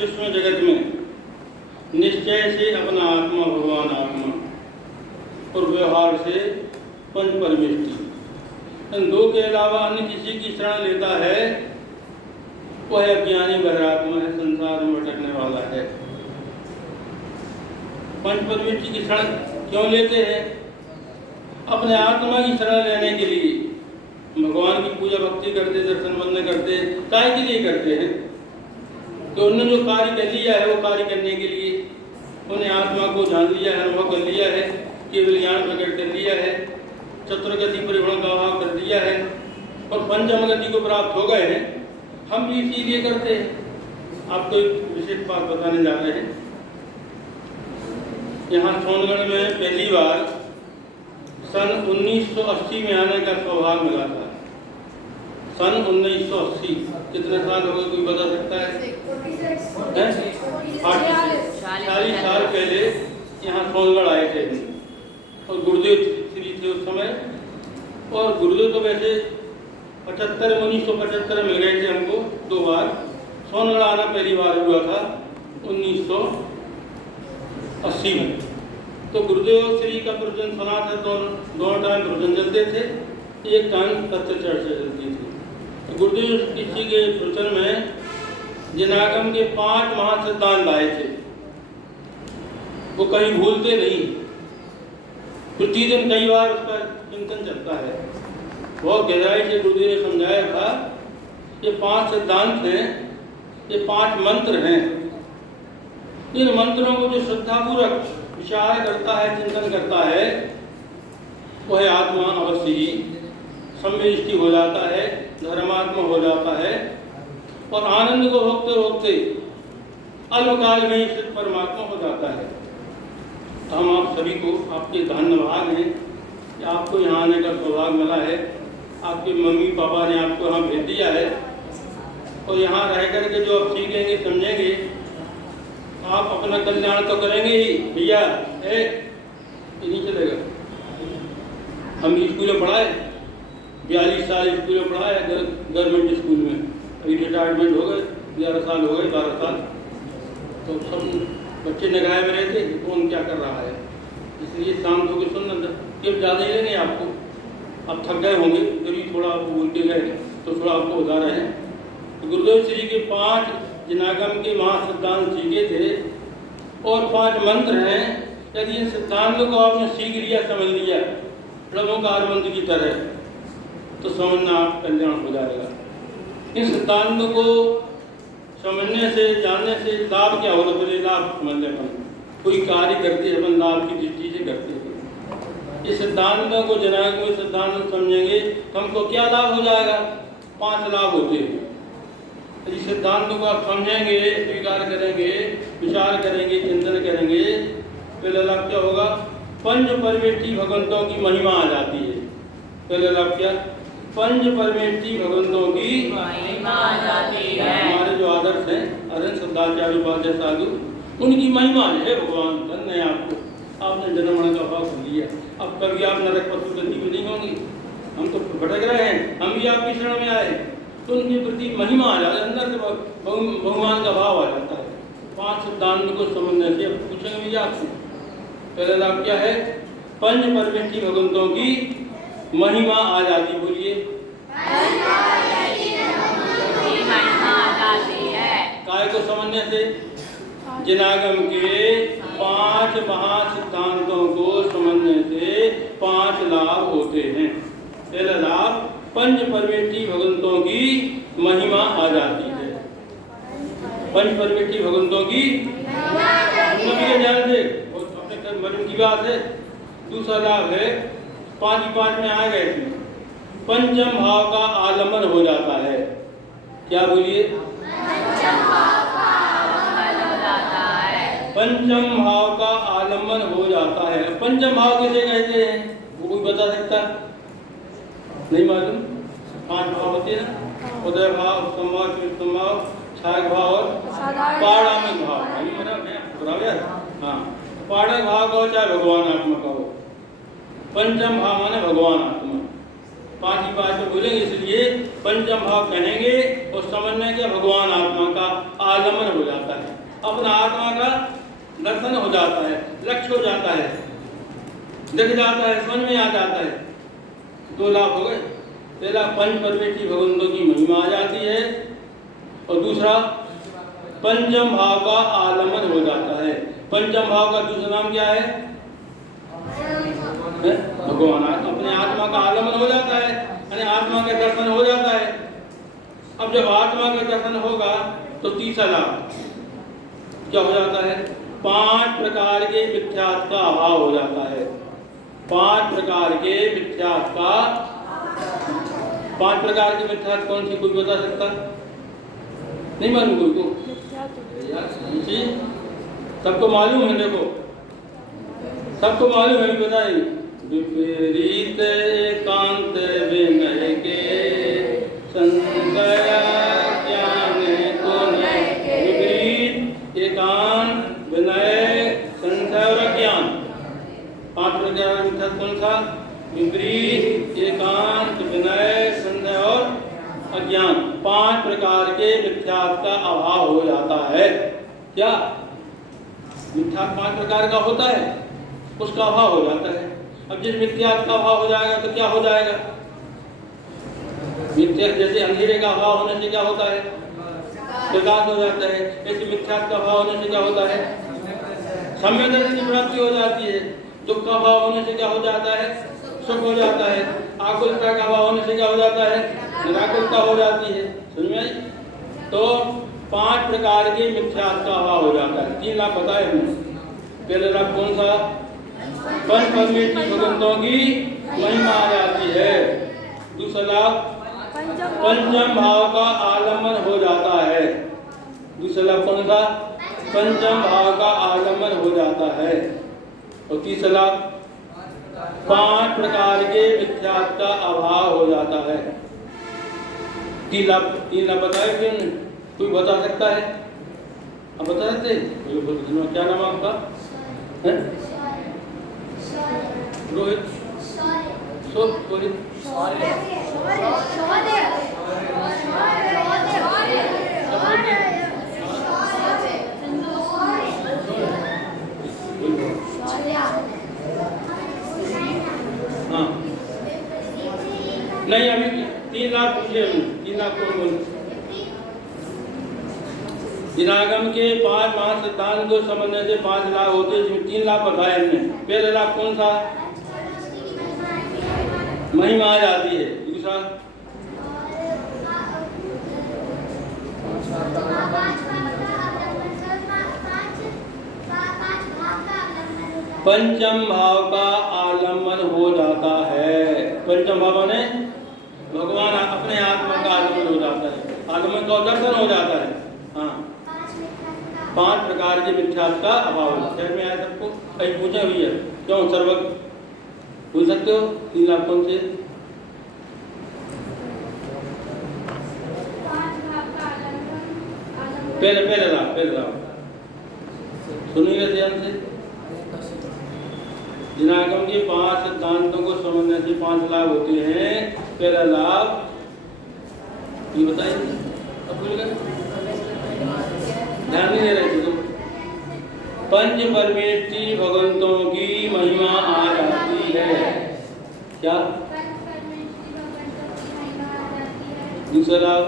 विश्व जगत में निश्चय से अपना आत्मा भगवान आत्मा और व्यवहार से पंच परमेष्टि, इन दो के अलावा अन्य किसी की शरण लेता है वह अज्ञानी बहिरात्मा है, संसार में भटकने वाला है। पंच परमेष्टि की शरण क्यों लेते हैं? अपने आत्मा की शरण लेने के लिए। भगवान की पूजा भक्ति करते, दर्शन बंदन करते, काय के लिए करते हैं? तो उन्होंने जो कार्य कर लिया है वो कार्य करने के लिए उन्हें आत्मा को जान लिया है, अनुभव कर लिया है, केवल ज्ञान प्रकट कर लिया है, चतुर्गति परिभ्रमण का अभाव कर दिया है और पंचम गति को प्राप्त हो गए हैं। हम भी इसीलिए करते हैं। आपको एक विशेष बात बताने जा रहे हैं। यहाँ सोनगढ़ में पहली बार सन 1980 में आने का सौभाग्य मिला था। सन 1980, कितने साल हो गए कोई बता सकता है? 40 साल पहले यहाँ सोनगढ़ आए थे और गुरुदेव श्री थे उस समय। और गुरुदेव तो वैसे 1975 मिल गए थे हमको 2 बार। सोनगढ़ आना पहली बार हुआ था 1980 में। तो गुरुदेव श्री का प्रवचन सुना था, दोनों टाइम प्रवचन चलते थे, एक टाइम तथ्य चर्चा चलती थी। गुरुदेव किसी के प्रवचन में जिनागम के 5 महासिद्धांत आए थे, वो कहीं भूलते नहीं। प्रतिदिन कई बार उसका चिंतन चलता है। बहुत गहराई से गुरुदेव ने समझाया था, ये 5 सिद्धांत हैं, ये 5 मंत्र हैं। इन मंत्रों को जो श्रद्धापूर्वक विचार करता है, चिंतन करता है, वह आत्मा अवश्य ही सम्यष्टि हो जाता है, धर्मात्मा हो जाता है और आनंद को भोगते भोगते अल्पकाल में ही सिद्ध परमात्मा हो जाता है। हम आप सभी को, आपके धन्यवाद हैं कि आपको यहाँ आने का सौभाग्य मिला है। आपके मम्मी पापा ने आपको यहाँ भेज दिया है और यहाँ रह करके जो आप सीखेंगे, समझेंगे, आप अपना कल्याण तो करेंगे ही। भैया ये नहीं चलेगा। हम स्कूल में पढ़ाए, 42 साल स्कूल में पढ़ाए, गवर्नमेंट स्कूल में। अभी रिटायरमेंट हो गए, 11 साल हो गए, 12 साल। तो सब बच्चे निगाह में रहते कौन क्या कर रहा है, इसलिए शांत होकर सुनना। केवल ज़्यादा ही लेंगे आपको, आप थक गए होंगे, कभी थोड़ा आपको बोलते गए तो थोड़ा आपको बता रहे हैं। तो गुरुदेव श्री के 5 जिनागम के महासिद्धांत सीखे थे और 5 मंत्र हैं। यदि इन सिद्धांतों को आपने सीख लिया, समझ लिया प्रभुकार मंत्र की तरह, तो समझना आप कल्याण हो जाएगा। इन सिद्धांतों को समझने से, जानने से लाभ क्या होगा? पहले लाभ समझ लें। कोई कार्य करते हैं अपन लाभ की दृष्टि से करते हैं। इस सिद्धांतों को जिनागम में सिद्धांत समझेंगे हमको क्या लाभ हो जाएगा? 5 लाभ होते हैं। इस सिद्धांतों को आप समझेंगे, स्वीकार करेंगे, विचार करेंगे, चिंतन करेंगे, पहला लाभ क्या होगा? पंच परमेष्टि भगवंतों की महिमा आ जाती है। पहला लाभ क्या? पंच परमेष्टि भगवंतों की महिमा आ जाती है। हमारे जो आदर्श हैं, अरविंद सदाचार्य उपाध्याय साधु, उनकी महिमा है। भगवान धन्य है आपको, आपने जन्म का भाव कर लिया। अब कभी आप नरक पशु गति में नहीं होंगे। हम तो भटक रहे हैं, हम भी आपकी शरण में आए, तो उनके प्रति महिमा आ जाता है, अंदर से भगवान का भाव आ जाता है। 5 सिद्धांत को समझने से। अब पूछेंगे भैया आपसे, पहला लाभ क्या है? पंच परमेष्टि भगवंतों की महिमा आ जाती। बोलिए, महिमा आ जाती है। काय को समझने से? जिनागम के 5 महासिद्धांतों को समझने से 5 लाभ होते हैं। पहला लाभ, पंच परमेष्टि भगवंतों की महिमा आ जाती है। पंच परमेष्टि भगवंतों की ध्यान से, अपने मन की बात है। दूसरा लाभ है, 5 में आ गए थे, पंचम भाव का आलम्बन हो जाता है। क्या बोलिए? पंचम भाव का आलम्बन हो जाता है। पंचम भाव का आलम्बन हो जाता है। पंचम भाव किसे कहते हैं? वो कोई बता सकता? नहीं मालूम? 5 भाव होते हैं ना, उदय भाव, संभाव, संभाव, छाया भाव और पारणामिक भाव। हाँ, पारणामिक भाव का हो चाहे भगवान आत्मा का हो। पंचम भाव माने भगवान आत्मा। 5 में बोलेंगे, इसलिए पंचम भाव कहेंगे और समझने के भगवान आत्मा का आलम्बन हो जाता है। अपना आत्मा का दर्शन हो जाता है, लक्ष्य हो जाता है, दिख जाता है, समझ में आ जाता है। 2 लाभ हो गए। पहला पंच परमेष्ठी भगवंतों की महिमा आ जाती है और दूसरा पंचम भाव का आलम्बन हो जाता है। पंचम भाव का दूसरा नाम क्या है? भगवान। अपने आत्मा का आलम्बन हो जाता है, यानी आत्मा का दर्शन हो जाता है। अब जब आत्मा का दर्शन होगा तो तीसरा लाभ क्या हो जाता है? 5 प्रकार के मिथ्यात्व का अभाव हो जाता है। 5 प्रकार के मिथ्यात्व का 5 प्रकार के मिथ्यात्व कौन सी, कोई बता सकता? नहीं मालूम कोई को? सबको मालूम है, देखो सबको मालूम है, बताइए। विपरीत एकांत विनय के संशय ज्ञान को नहीं। विपरीत एकांत विनय संशय और ज्ञान। 5 प्रकार का मिथ्यात्व कौन सा? विपरीत एकांत विनय संशय और अज्ञान। 5 प्रकार के मिथ्यात्व का अभाव हो जाता है। क्या मिथ्यात्व 5 प्रकार का होता है, उसका अभाव हो जाता है। अब जिस मिथ्यात्व का अभाव हो जाएगा तो क्या हो जाएगा? मिथ्या जैसे अंधेरे का अभाव होने से क्या होता है? प्रकाश हो जाता है। ऐसे मिथ्यात्व का अभाव होने से क्या होता है? सम्यक दर्शन की प्राप्ति हो जाती है। दुख का अभाव होने से क्या हो जाता है? सुख हो जाता है। आकुलता का अभाव होने से क्या हो जाता है? निराकुलता हो जाती है। समझ में आई? तो 5 प्रकार के मिथ्यात्व का अभाव हो जाता है। 3 लाभ बताए हमने। पहला लाभ कौन सा? पंच परमेष्ठी भगवंतों की महिमा आ जाती है। दूसरा लाभ पंचम भाव का आलम्बन हो जाता है। दूसरा लाभ कौन सा? पंचम भाव का आलम्बन हो जाता है। और तीसरा लाभ 5 प्रकार के मिथ्यात्व का अभाव हो जाता है। 3 लाभ बताए क्यों? कोई बता सकता है? आप बता सकते? क्या नाम आपका है? रोहित। रोहित। हाँ नहीं, अभी 3 लाख पूछे। 3 लाख कौन बोल? दिनागम के 5 महासिद्धांत को समझने से 5 लाभ होते हैं, जिसमें 3 लाभ बताए हमने। पहला लाभ कौन सा? महिमा आ जाती है। दूसरा पंचम भाव का आलम्बन हो जाता है। पंचम भाव ने भगवान अपने आत्मा का आलम्बन हो जाता है, आलम्बन का दर्शन हो जाता है। हाँ, 5 प्रकार के मिथ्यात्व का अभाव शहर में आया। सबको कहीं पूछा भी है क्यों? सर्वक पूछ सकते हो। 3 लाभ कौन से? पहले लाभ सुनिएगा ध्यान से। दिनागम के 5 सिद्धांतों को समझने से 5 लाभ होते हैं। पहला लाभ ये बताइए, अब भूल गए, ध्यान नहीं दे रहे थे। पंच परमेष्ठी भगवंतों की महिमा आ जाती है। क्या? दूसरा लाभ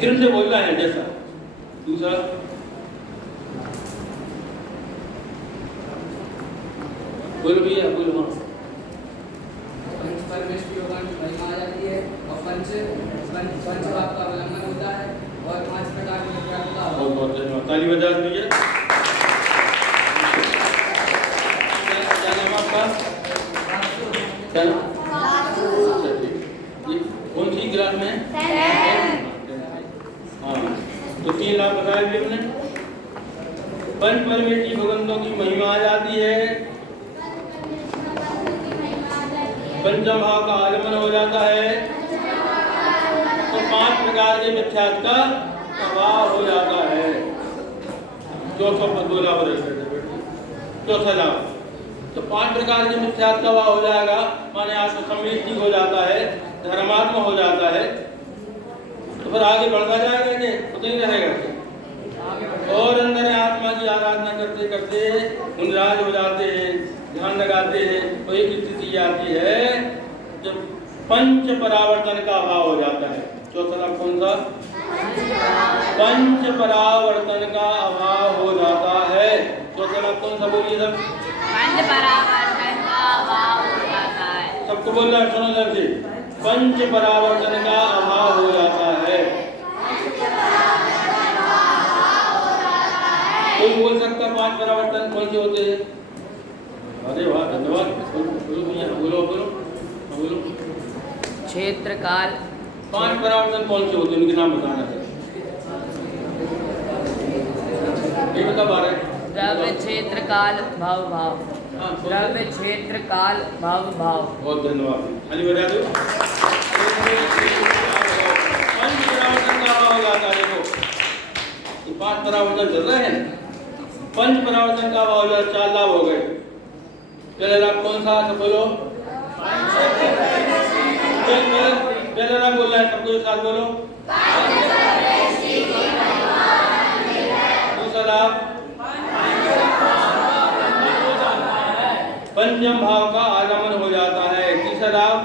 किरण से बोलना है जैसा। दूसरा बोलो भैया, बोलो। हाँ, पंच परमेष्ठी भगवान की महिमा आ जाती है और पंच भाव का अवलंबन होता है और 5 प्रकार के मिथ्यात्व का। बहुत बहुत धन्यवाद, ताली बजा दीजिए। क्या नाम आपका? क्या नाम? ये कौन सी क्लास में? हाँ, तो 3 लाभ बताए भी हमने। पंच परमेष्ठी भगवंतों की महिमा आ जाती है। पंचम भाव का आगमन हो जाता है तो 5 प्रकार के मिथ्यात्व का अभाव हो जाता है। चौथा लाभ तो 5 प्रकार के मिथ्यात्व का अभाव हो जाएगा, माने आत्म सम्मिलित हो जाता है, धर्मात्मा हो जाता है। तो फिर आगे बढ़ता जाएगा कि खुद ही रहेगा। और अंदर आत्मा की आराधना करते करते मुनिराज हो जाते हैं, ध्यान लगाते हैं। तो एक स्थिति आती है जब पंच परावर्तन का अभाव हो जाता है। चौथा लाभ कौन सा? पंच परावर्तन का अभाव हो जाता है। चौथा लाभ कौन सा बोलिए सब? पंच परावर्तन का अभाव हो जाता है। सबको बोलना है, सुनो ध्यान से। पंच परावर्तन का अभाव हो जाता है। कोई बोल सकता है पांच परावर्तन कौन से होते हैं? अरे वाह, धन्यवाद। बोलो भैया, बोलो बोलो बोलो। क्षेत्र काल। पांच परावर्तन कौन से होते हैं, उनके नाम बताना है। ये बता पा रहे? द्रव्य, क्षेत्र, काल, भाव भाव। द्रव्य, क्षेत्र, काल, भाव भाव। बहुत धन्यवाद। खाली बता दो। पंच परावर्तन का अभाव हो जाता है। देखो ये पांच परावर्तन चल रहे हैं। पंच परावर्तन का अभाव हो जाता, चार लाभ हो गए। पहला लाभ कौन सा? सब बोलो। पहला लाभ बोलना है सबको एक साथ बोलो। दूसरा लाभ पंचम भाव का आगमन हो जाता है। तीसरा लाभ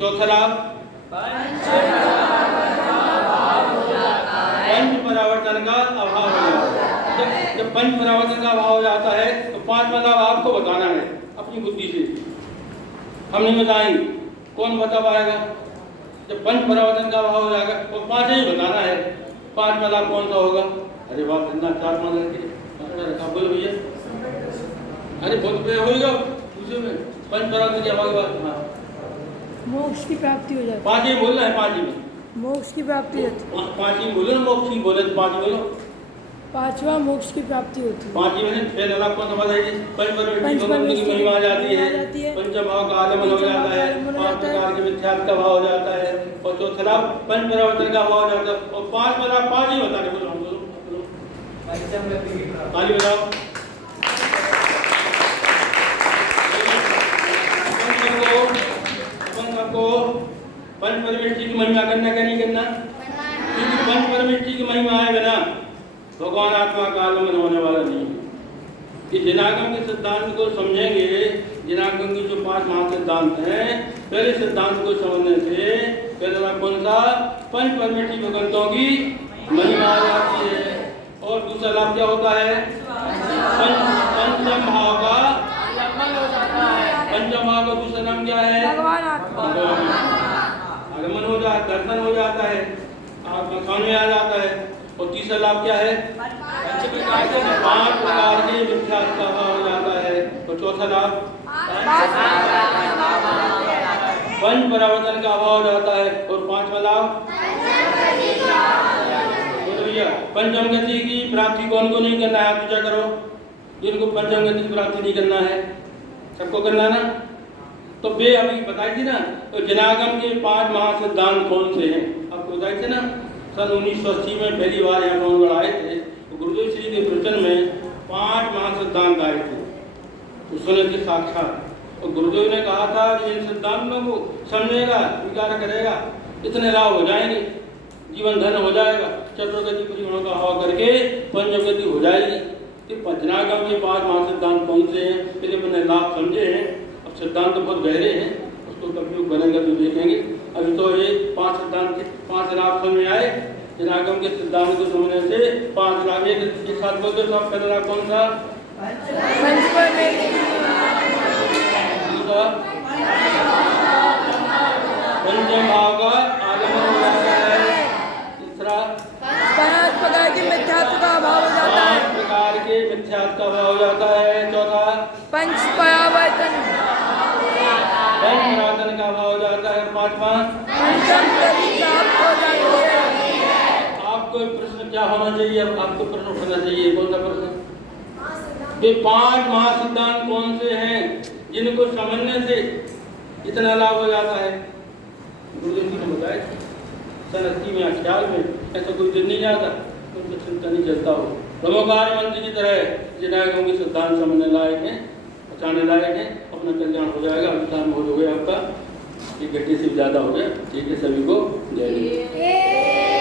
चौथा लाभ पंच परावर्तन का अभाव हो जाता है। जब पंच परावर्तन का अभाव हो जाता है तो पांचवा लाभ आपको बताना है अपनी बुद्धि से। हम नहीं बताएंगे, कौन बता पाएगा? जब पंच परावर्तन का अभाव हो जाएगा तो पांच ही बताना है। पांचवा लाभ कौन सा होगा? अरे वाह, धन्ना चार पांच लड़के रखा। बोलो भैया। अरे बहुत पे होगा दूसरे में पंच परावर्तन के अभाव की बात। हाँ, मोक्ष की प्राप्ति हो जाती है। पांच ही बोलना है। पांच ही में मोक्ष की प्राप्ति होती है। पांच ही बोलो ना, मोक्ष की बोले तो पांच बोलो। पांचवा मोक्ष की प्राप्ति होती है। पांच ही में पहला लाभ कौन सा बताइए? पंच परमेष्टि की महिमा आ जाती है। पंचम भाव का आगमन हो जाता है। पांच प्रकार के मिथ्यात्व का भाव हो जाता है। और चौथा लाभ पंच परावर्तन का भाव हो जाता है। और पांच वाला पांच ही बताने बोलो। हम बोलो ताली बजाओ। पंच परमेष्टि की महिमा करना क्या नहीं करना? क्योंकि पंच परमेष्टि की महिमा है बिना भगवान आत्मा का आगमन होने वाला नहीं है। इस जिनागम के सिद्धांत को समझेंगे। जिनागम की जो पांच महा सिद्धांत हैं, पहले सिद्धांत को समझने से पहला कौन सा? पंच परमेष्टि भगवंतों की महिमा आ जाती है। और दूसरा लाभ क्या होता है? पंचम भाव का पंचम भाव का दूसरा नाम क्या है? आगमन हो जाता, दर्शन हो जाता है, आत्मा सामने आ जाता है। और तीसरा लाभ क्या है? पांच प्रकार के मिथ्यात्व का भाव हो जाता है। और चौथा लाभ पंच परावर्तन का अभाव हो जाता है। और पांचवा लाभ पंचम गति की प्राप्ति कौन को नहीं करना है? आप पूछा करो। जिनको पंचम गति की प्राप्ति नहीं करना है, सबको करना ना। तो वे अभी बताई थी ना, तो जिनागम के पांच महासिद्धांत कौन से हैं आपको बताई थे ना। सन 1980 में पहली बार यहाँ डोनगढ़ आए थे तो गुरुदेव श्री के प्रवचन में पांच महासिद्धांत आए थे। तो सुने थे साक्षात। और गुरुदेव ने कहा था कि इन सिद्धांतों को समझेगा, स्वीकार करेगा, इतने लाभ हो जाएंगे, जीवन धन हो जाएगा, चतुर्गति परिगुणों का हवा करके पंचगति हो जाएगी। तो जिनागम के पांच महासिद्धांत कौन से हैं? पहले मैंने लाभ समझे हैं। अब सिद्धांत तो बहुत गहरे हैं, उसको कभी बनेंगे तो देखेंगे। अभी तो ये पांच सिद्धांत के पांच लाभ समझ में आए। जिनागम के सिद्धांत को समझने से पांच लाभ एक साथ बोलते तो आप पहला लाभ कौन सा? पंचम भाव का आगमन हो जाता है। तीसरा पांच प्रकार के मिथ्यात्व का अभाव हो जाता है। पांच प्रकार के मिथ्यात्व का अभाव हो जाता है। चौथा पंच परावर्तन का अभाव हो जाता है। पांचवा पंचम गति प्राप्त हो जाती है। आपको प्रश्न क्या होना चाहिए? आपको प्रश्न उठाना चाहिए। कौन सा प्रश्न? ये पांच महासिद्धांत कौन से हैं जिनको समझने से इतना लाभ हो जाता है? गुरुदेव जी ने बताया सन 80 में ख्याल में ऐसा कोई दिन नहीं जाता, उनको चिंता नहीं चलता हो। ब्रह्मकार मंत्री की तरह जिनागम के सिद्धांत समझने लायक हैं, बचाने लायक हैं, अपना कल्याण हो जाएगा। अभिशान हो गया आपका। ये घंटे से भी ज़्यादा हो गया। ठीक है, सभी को जय हिंद।